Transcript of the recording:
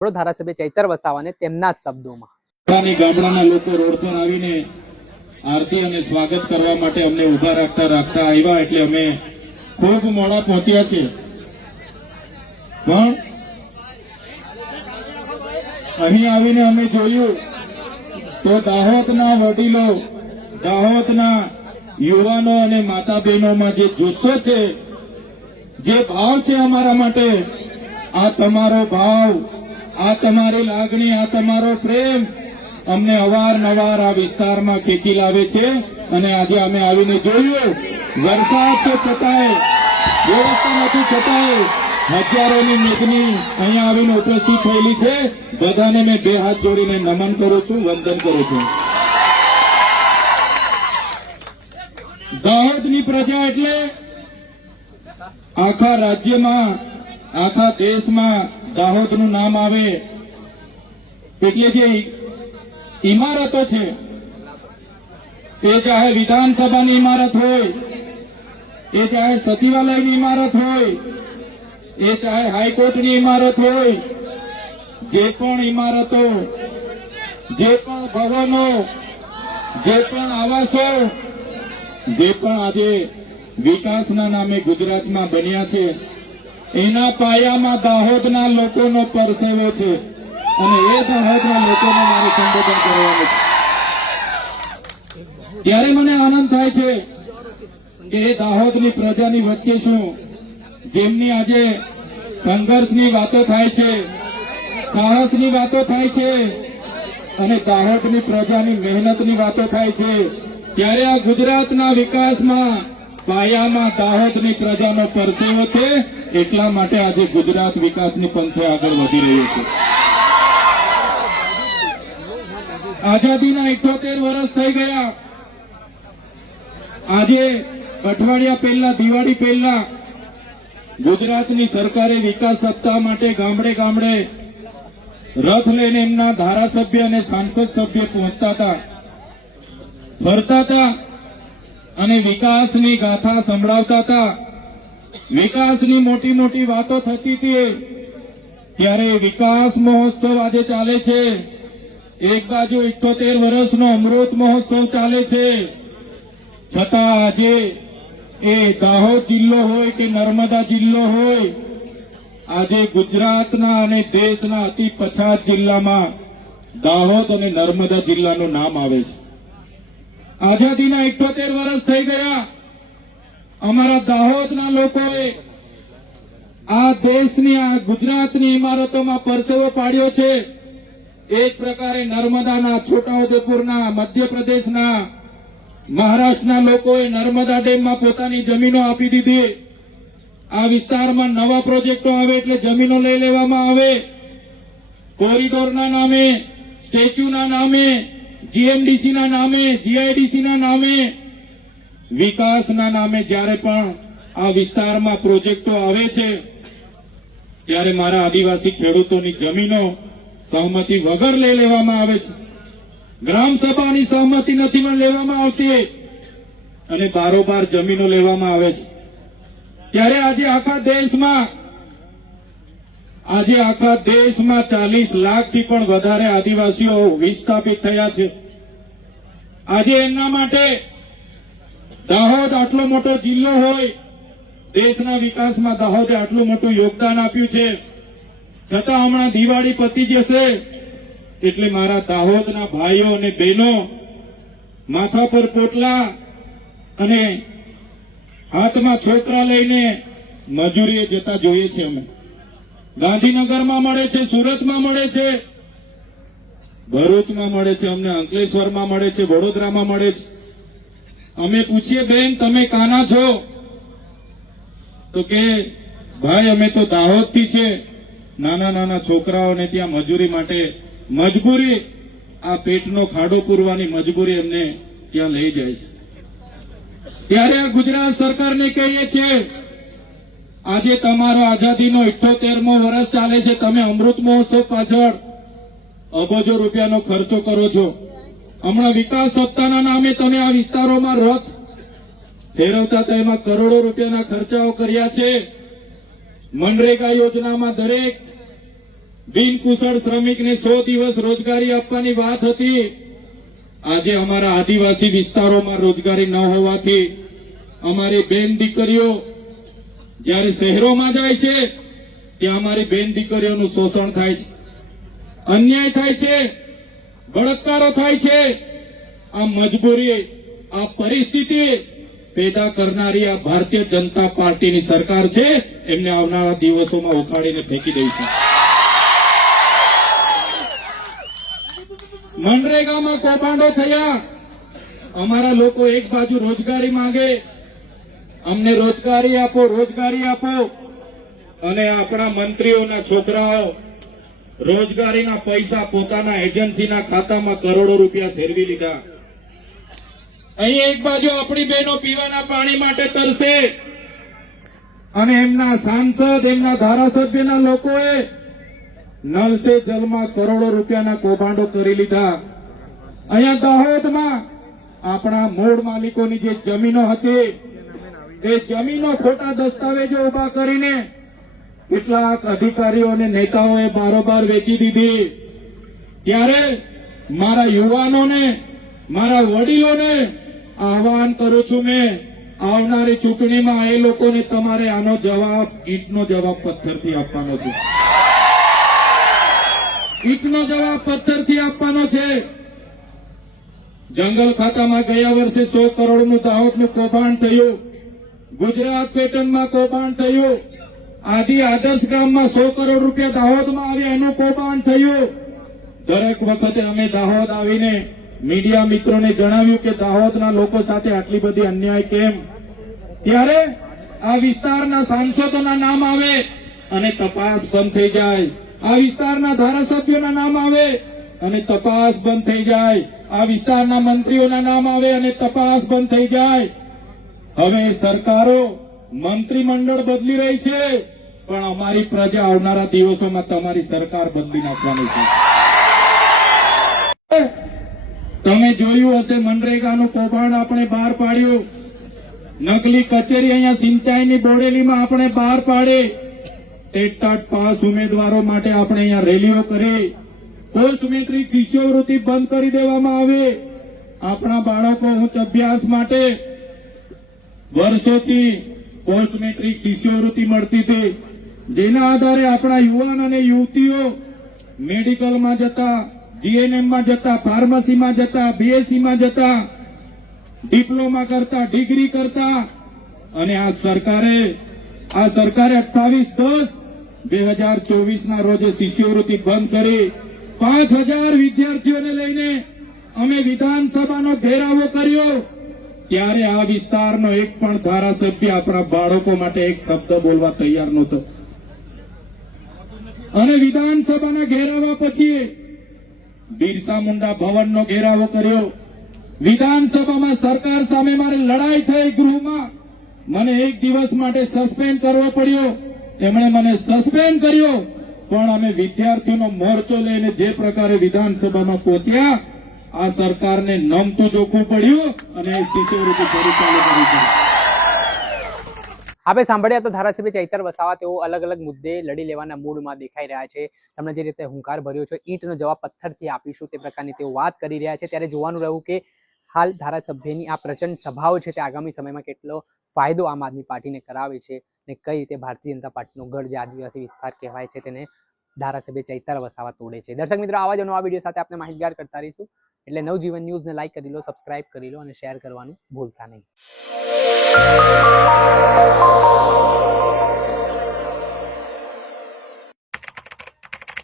થોડો ધારાસભ્ય ચૈતર વસાવાને તેમના શબ્દોમાં. ગામડાના લોકો રોડ પર આવીને આરતી અને સ્વાગત કરવા માટે અમને ઊભા રાખતા રાખતા આવ્યા એટલે અમે ખૂબ મોડા પહોંચ્યા છે. પણ અહીં આવીને અમે જોયું તો દાહોદના વડીલો, દાહોદના યુવાનો અને માતા બહેનોમાં જે જુસ્સો છે, જે ભાવ છે અમારા માટે, આ તમારો ભાવ આ તમારી લાગણી, આ તમારો પ્રેમ અમને અવારનવાર આ વિસ્તારમાં ખેંચી લાવે છે અને આજે અમે આવીને જોયું, વરસાદ છે છતાંય, વ્યવસ્થા નથી છતાંય હજારોની મેઘની અહીંયા આવીને ઉપસ્થિત થયેલી છે. બધાને મેં બે હાથ જોડીને નમન કરું છું, વંદન કરું છું. દાહોદની પ્રજા એટલે આખા રાજ્યમાં આખા દેશમાં દાહોદનું નામ આવે, એટલે જે ઇમારતો છે, એ ચાહે વિધાનસભાની ઇમારત હોય, એ ચાહે સચિવાલયની ઇમારત હોય, એ ચાહે હાઈકોર્ટની ઇમારત હોય, જે પણ ઇમારતો જે પણ ભવનો, જે પણ આવાસો, જે પણ આજે વિકાસના નામે ગુજરાતમાં બન્યા છે એના પાયામાં દાહોદના લોકોનો પરસેવો છે અને એ દાહોદના લોકોને મારે સંબોધન કરવાનું છે. ત્યારે મને આનંદ થાય છે કે એ દાહોદની પ્રજાની વચ્ચે છું જેમની આજે સંઘર્ષની વાતો થાય છે, સાહસની વાતો થાય છે અને દાહોદની પ્રજાની મહેનતની વાતો થાય છે, ત્યારે આ ગુજરાતના વિકાસમાં પાયામાં દાહોદની પ્રજાનો પરસેવો છે. એટલા માટે આજે ગુજરાત વિકાસની પંથે આગળ વધી રહ્યું છે. આઝાદીના ઇઠોતેર વર્ષ થઈ ગયા. આજે અઠવાડિયા પહેલા, દિવાળી પહેલા ગુજરાતની સરકારે વિકાસ સત્તા માટે ગામડે ગામડે રથ લઈને એમના ધારાસભ્ય અને સાંસદ સભ્ય પહોંચતા હતા. ફરતા હતા અને વિકાસની ગાથા સંભળાવતા હતા. વિકાસની મોટી મોટી વાતો થતી હતી. ત્યારે વિકાસ મહોત્સવ આજે ચાલે છે. એક બાજુ ઇઠોતેર વર્ષનો અમૃત મહોત્સવ ચાલે છે. છતાં આજે એ દાહોદ જિલ્લો હોય કે નર્મદા જિલ્લો હોય, આજે ગુજરાતના અને દેશના અતિ પછાત જિલ્લામાં દાહોદ અને નર્મદા જિલ્લાનું નામ આવે છે. આઝાદીના ઇઠોતેર વર્ષ થઈ ગયા. અમારા દાહોદના લોકોએ આ દેશની, આ ગુજરાતની ઇમારતોમાં પરસેવો પાડ્યો છે. એક પ્રકારે નર્મદાના, છોટાઉદેપુરના, મધ્યપ્રદેશના, મહારાષ્ટ્રના લોકોએ નર્મદા ડેમમાં પોતાની જમીનો આપી દીધી. આ વિસ્તારમાં નવા પ્રોજેક્ટો આવે એટલે જમીનો લઈ લેવામાં આવે. કોરિડોરના નામે, સ્ટેચ્યુના નામે, જીએમડીસીના નામે, જીઆઈડીસીના નામે વિકાસના નામે જ્યારે પણ આ વિસ્તારમાં પ્રોજેક્ટો આવે છે, ત્યારે મારા આદિવાસી ખેડૂતોની જમીનો સહમતિ વગર લઈ લેવામાં આવે છે. ગ્રામ સભાની સહમતિ નથી પણ લેવામાં આવતી અને બારોબાર જમીનો લેવામાં આવે છે. ત્યારે આજે આખા દેશમાં, આજે આખા દેશમાં ચાલીસ લાખથી પણ વધારે આદિવાસીઓ વિસ્થાપિત થયા છે. આજે એમના માટે દાહોદ આટલો મોટો જિલ્લો હોય, દેશના વિકાસમાં દાહોદે આટલું મોટું યોગદાન આપ્યું છે. છતાં હમણાં દિવાળી પતી જશે, એટલે મારા દાહોદના ભાઈઓ અને બહેનો, માથા પર પોટલા અને હાથમાં છોકરા લઈને મજૂરીએ જતા જોઈએ છે અમે. ગાંધીનગરમાં મળે છે, સુરતમાં મળે છે, ભરૂચમાં મળે છે, અમને અંકલેશ્વરમાં મળે છે, વડોદરામાં મળે છે. અમે પૂછીએ, બેન, તમે કાના છો? તો કે, ભાઈ, અમે તો દાહોદથી છે. નાના નાના છોકરાઓને ત્યાં મજૂરી માટે મજબૂરી, આ પેટનો ખાડો પૂરવાની મજબૂરી એમને ત્યાં લઈ જાય છે. ત્યારે આ ગુજરાત સરકારને કહીએ છીએ, આજે તમારો આઝાદીનો ઇઠ્ઠોતેરમો વર્ષ ચાલે છે. તમે અમૃત મહોત્સવ પાછળ અબજો રૂપિયાનો ખર્ચો કરો છો. હમણાં વિકાસ સત્તાના નામે તમે આ વિસ્તારોમાં રથ ફેરવતા હતા એમાં કરોડો રૂપિયાના ખર્ચાઓ કર્યા છે. મનરેગા યોજનામાં દરેક બિનકુશળ શ્રમિકને સો દિવસ રોજગારી આપવાની વાત હતી. આજે અમારા આદિવાસી વિસ્તારોમાં રોજગારી ન હોવાથી અમારી બેન દીકરીઓ જ્યારે શહેરોમાં જાય છે, ત્યાં અમારી બેન દીકરીઓનું શોષણ થાય છે. અન્યાય થાય છે. બળાત્કારો થાય છે. આ મજબૂરી આ પરિસ્થિતિ પેદા કરનારી આ ભારતીય જનતા પાર્ટીની સરકાર છે, એમને આવનારા દિવસોમાં ઉખાડીને ફેંકી દઈશું મનરેગામાં કૌભાંડો થયા. અમારા લોકો એક બાજુ રોજગારી માંગે. અમને રોજગારી આપો રોજગારી આપો. અને આપણા મંત્રીઓના છોકરાઓ રોજગારીના પૈસા પોતાના એજન્સીના ખાતામાં કરોડો રૂપિયા સેરવી લીધા. અહીં એક બાજુ આપણી બહેનો પીવાના પાણી માટે તરસે અને એમના સાંસદ, એમના ધારાસભ્યના લોકોએ નલ સે જલમાં કરોડો રૂપિયાના કૌભાંડો કરી લીધા. અહીંયા દાહોદમાં આપણા મૂળ માલિકોની જે જમીનો હતી, એ જમીનો ખોટા દસ્તાવેજો ઊભા કરીને કેટલાક અધિકારીઓ અને નેતાઓએ બારોબાર વેચી દીધી. ત્યારે મારા યુવાનોને, મારા વડીલોને આહવાન કરું છું મેં આવનારી ચૂંટણીમાં એ લોકોને તમારે આનો જવાબ, ઈંટનો જવાબ પથ્થરથી આપવાનો છે. ઈંટનો જવાબ પથ્થરથી આપવાનો છે. જંગલ ખાતામાં ગયા વર્ષે સો કરોડનું દાહોદનું કૌભાંડ થયું. ગુજરાત પેટર્નમાં કૌભાંડ થયું. આદિ આદર્શ ગામમાં સો કરોડ રૂપિયા દાહોદમાં આવ્યા એનું કૌભાંડ થયું. દરેક વખતે અમે દાહોદ આવીને મીડિયા મિત્રોને જણાવ્યું કે દાહોદના લોકો સાથે આટલી બધી અન્યાય કેમ? ત્યારે આ વિસ્તારના સાંસદોના નામ આવે અને તપાસ બંધ થઈ જાય. આ વિસ્તારના ધારાસભ્યોના નામ આવે અને તપાસ બંધ થઈ જાય. આ વિસ્તારના મંત્રીઓના નામ આવે અને તપાસ બંધ થઈ જાય. હવે સરકારો મંત્રીમંડળ બદલી રહી છે. પણ અમારી પ્રજા આવનારા દિવસોમાં તમારી સરકાર બદલી નાખવાની છે. તમે જોયું હશે, મનરેગાનું કૌભાંડ આપણે બહાર પાડ્યું. નકલી કચેરી અહીંયા સિંચાઈની બોડેલીમાં આપણે બહાર પાડી. ટેટ પાસ ઉમેદવારો માટે આપણે અહીંયા રેલીઓ કરી. પોસ્ટ મેટ્રિક શિષ્યવૃત્તિ બંધ કરી દેવામાં આવી. આપણા બાળકો ઉચ્ચ અભ્યાસ માટે વર્ષોથી પોસ્ટ મેટ્રિક શિષ્યવૃત્તિ મળતી હતી. જેના આધારે આપણા યુવાન અને યુવતીઓ મેડિકલમાં જતા જીએનએમમાં જતા ફાર્મસીમાં જતા બીએસસીમાં જતા ડિપ્લોમા કરતા ડિગ્રી કરતા અને આ સરકારે આ સરકારે અઠ્ઠાવીસ દસ બે હજાર ચોવીસના રોજે શિષ્યવૃત્તિ બંધ કરી. પાંચ હજાર વિદ્યાર્થીઓને લઈને અમે વિધાનસભાનો ઘેરાવો કર્યો. ત્યારે આ વિસ્તારનો એક પણ ધારાસભ્ય આપણા બાળકો માટે એક શબ્દ બોલવા તૈયાર નહોતો. અને વિધાનસભાના ઘેરાવા પછી બિરસા મુંડા ભવનનો ઘેરાવો કર્યો. વિધાનસભામાં સરકાર સામે મારે લડાઈ થઈ ગૃહમાં. મને એક દિવસ માટે સસ્પેન્ડ કરવો પડ્યો. એમણે મને સસ્પેન્ડ કર્યો. પણ અમે વિદ્યાર્થીઓનો મોરચો લઈને જે પ્રકારે વિધાનસભામાં પહોંચ્યા આ સરકારને નમતું જોખવું પડ્યું અને શિષ્યવૃત્તિ ફરી કરી છે. આપણે સાંભળ્યા તો ધારાસભ્ય ચૈતર વસાવા તેઓ અલગ અલગ મુદ્દે લડી લેવાના મૂડમાં દેખાઈ રહ્યા છે. તમને જે રીતે હુંકાર ભર્યો છે, ઈંટનો જવાબ પથ્થરથી આપીશું તે પ્રકારની તેઓ વાત કરી રહ્યા છે. ત્યારે જોવાનું રહ્યું કે હાલ ધારાસભ્યની આ પ્રચંડ સભાઓ છે તે આગામી સમયમાં કેટલો ફાયદો આમ આદમી પાર્ટીને કરાવે છે અને કઈ રીતે ભારતીય જનતા પાર્ટીનો ગઢ જે આદિવાસી વિસ્તાર કહેવાય છે તેને ધારાસભ્ય ચૈતર વસાવા તોડે છે. દર્શક મિત્રો, આવા જ નવા વીડિયો સાથે આપણે માહિતગાર કરતા રહીશું. એટલે નવજીવન ન્યૂઝને લાઇક કરી લો સબસ્ક્રાઇબ કરી લો અને શેર કરવાનું ભૂલતા નહીં.